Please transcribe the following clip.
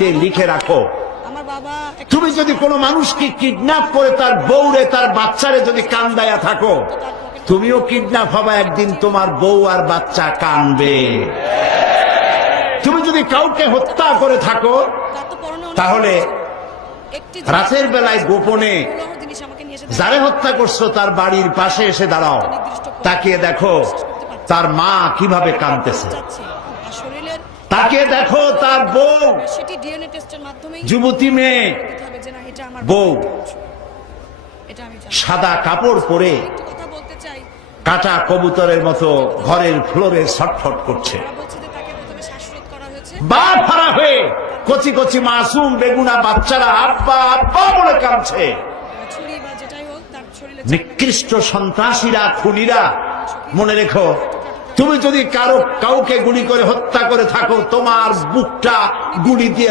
ডায়েরিতে লিখে রাখো। তুমি যদি কোনো মানুষকে কিডন্যাপ করে তার বউরে তার বাচ্চারে যদি কান্দায়া থাকো, তুমিও কিডন্যাপ হবা একদিন, তোমার বউ আর বাচ্চা কানবে। তুমি যদি কাউকে হত্যা করে থাকো, তাহলে রাতের বেলায় গোপনে যারে হত্যা করছো তার বাড়ির পাশে এসে দাঁড়াও, তাকিয়ে দেখো তার মা কিভাবে কাঁদতেছে, তাকিয়ে দেখো তার বউ, যুবতী মেয়ে বউ সাদা কাপড় পরে কাটা কবুতরের মতো ঘরের ফ্লোরে ছটফট করছে, বাপ হারা হয়ে কচি কচি মাসুম বেগুনা বাচ্চারা আব্বা আব্বা বলে কাঁদছে। নিকৃষ্ট সন্ত্রাসীরা, খুনিরা, মনে রেখো, তুমি যদি কাউকে গুলি করে হত্যা করে থাকো, তোমার বুকটা গুলি দিয়ে